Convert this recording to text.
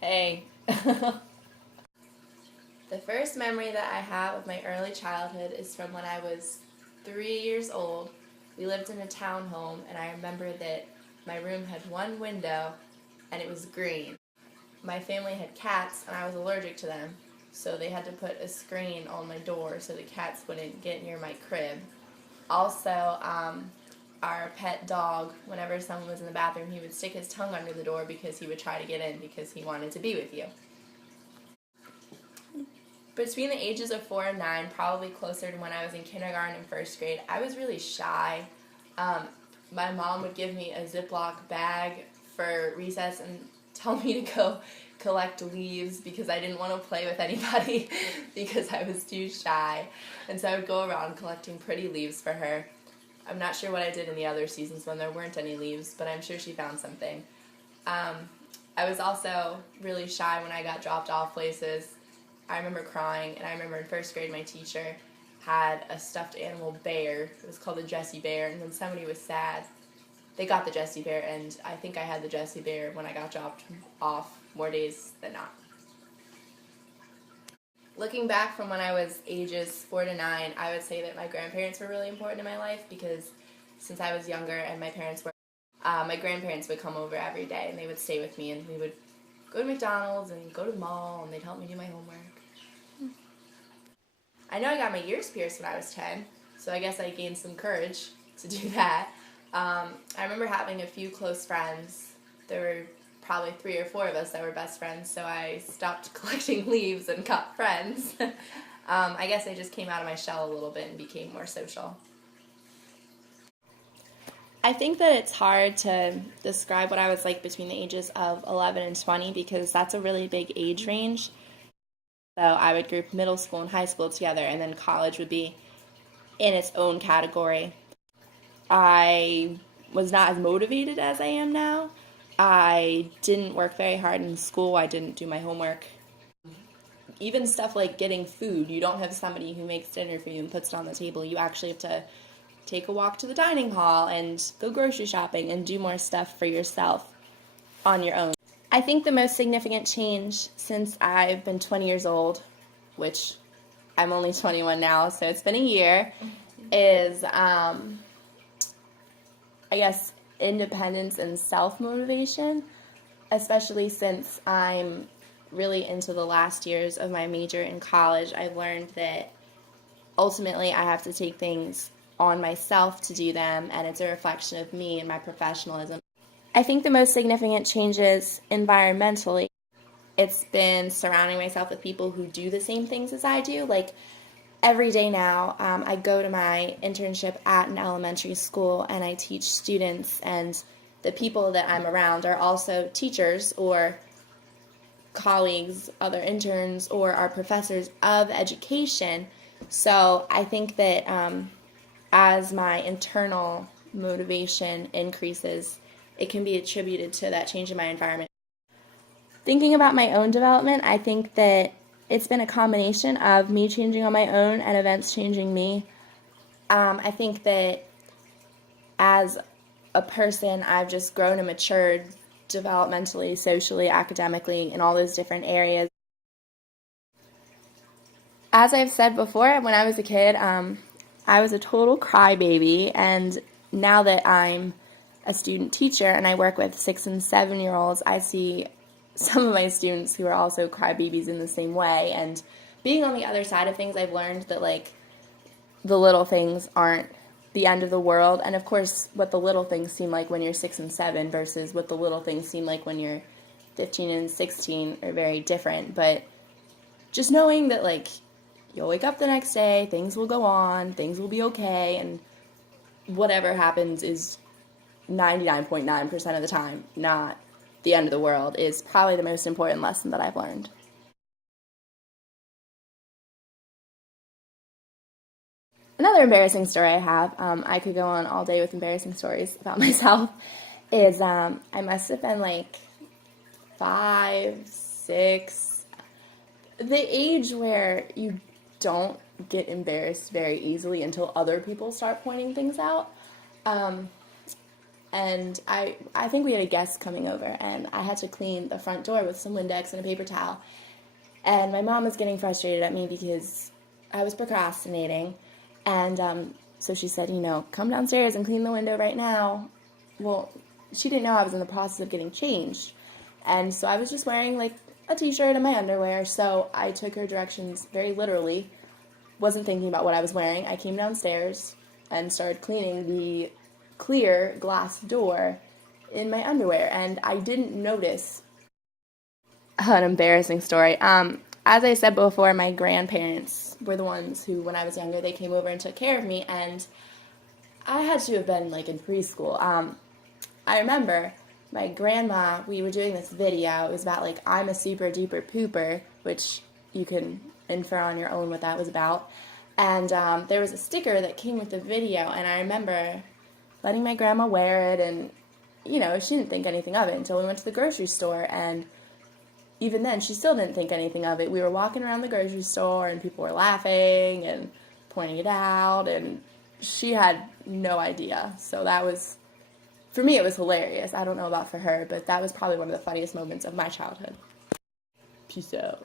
Hey. The first memory that I have of my early childhood is from when I was 3 years old. We lived in a townhome, and I remember that my room had one window, and it was green. My family had cats, and I was allergic to them, so they had to put a screen on my door so the cats wouldn't get near my crib. Also, our pet dog, whenever someone was in the bathroom, he would stick his tongue under the door because he would try to get in because he wanted to be with you. Between the ages of 4 and 9, probably closer to when I was in kindergarten and first grade, I was really shy. My mom would give me a Ziploc bag for recess and tell me to go collect leaves because I didn't want to play with anybody because I was too shy. And so I would go around collecting pretty leaves for her. I'm not sure what I did in the other seasons when there weren't any leaves, but I'm sure she found something. I was also really shy when I got dropped off places. I remember crying, and I remember in first grade my teacher had a stuffed animal bear. It was called a Jessie Bear, and when somebody was sad, they got the Jessie Bear, and I think I had the Jessie Bear when I got dropped off more days than not. Looking back from when I was ages 4 to 9, I would say that my grandparents were really important in my life because since I was younger and my parents were, my grandparents would come over every day and they would stay with me and we would go to McDonald's and go to the mall and they'd help me do my homework. I know I got my ears pierced when I was 10, so I guess I gained some courage to do that. I remember having a few close friends. There were probably 3 or 4 of us that were best friends, so I stopped collecting leaves and got friends. I guess I just came out of my shell a little bit and became more social. I think that it's hard to describe what I was like between the ages of 11 and 20 because that's a really big age range. So I would group middle school and high school together, and then college would be in its own category. I was not as motivated as I am now. I didn't work very hard in school. I didn't do my homework. Even stuff like getting food, you don't have somebody who makes dinner for you and puts it on the table. You actually have to take a walk to the dining hall and go grocery shopping and do more stuff for yourself on your own. I think the most significant change since I've been 20 years old, which I'm only 21 now, so it's been a year, is, I guess, independence and self-motivation, especially since I'm really into the last years of my major in college. I've learned that ultimately I have to take things on myself to do them, and it's a reflection of me and my professionalism. I think the most significant changes environmentally, it's been surrounding myself with people who do the same things as I do. Like every day now, I go to my internship at an elementary school and I teach students, and the people that I'm around are also teachers or colleagues, other interns, or are professors of education. So I think that as my internal motivation increases, it can be attributed to that change in my environment. Thinking about my own development, I think that it's been a combination of me changing on my own and events changing me. I think that as a person, I've just grown and matured developmentally, socially, academically, in all those different areas. As I've said before, when I was a kid, I was a total crybaby, and now that I'm a student teacher and I work with 6 and 7-year-olds, I see some of my students who are also crybabies in the same way. And being on the other side of things, I've learned that like the little things aren't the end of the world. And of course, what the little things seem like when you're 6 and 7 versus what the little things seem like when you're 15 and 16 are very different. But just knowing that like you'll wake up the next day, things will go on, things will be okay, and whatever happens is 99.9% of the time not the end of the world is probably the most important lesson that I've learned. Another embarrassing story I have, I could go on all day with embarrassing stories about myself, is I must have been like 5, 6, the age where you don't get embarrassed very easily until other people start pointing things out. and I think we had a guest coming over, and I had to clean the front door with some Windex and a paper towel. And my mom was getting frustrated at me because I was procrastinating. And so she said, come downstairs and clean the window right now. Well, she didn't know I was in the process of getting changed. And so I was just wearing like a t-shirt and my underwear. So I took her directions very literally. Wasn't thinking about what I was wearing. I came downstairs and started cleaning the clear glass door in my underwear. And I didn't notice. An embarrassing story. As I said before, my grandparents were the ones who, when I was younger, they came over and took care of me, and I had to have been like in preschool. I remember my grandma, we were doing this video. It was about like, I'm a super duper pooper, which you can infer on your own what that was about. And there was a sticker that came with the video, and I remember letting my grandma wear it, and she didn't think anything of it until we went to the grocery store. And even then, she still didn't think anything of it. We were walking around the grocery store, and people were laughing and pointing it out, and she had no idea. So that was, for me, it was hilarious. I don't know about for her, but that was probably one of the funniest moments of my childhood. Peace out.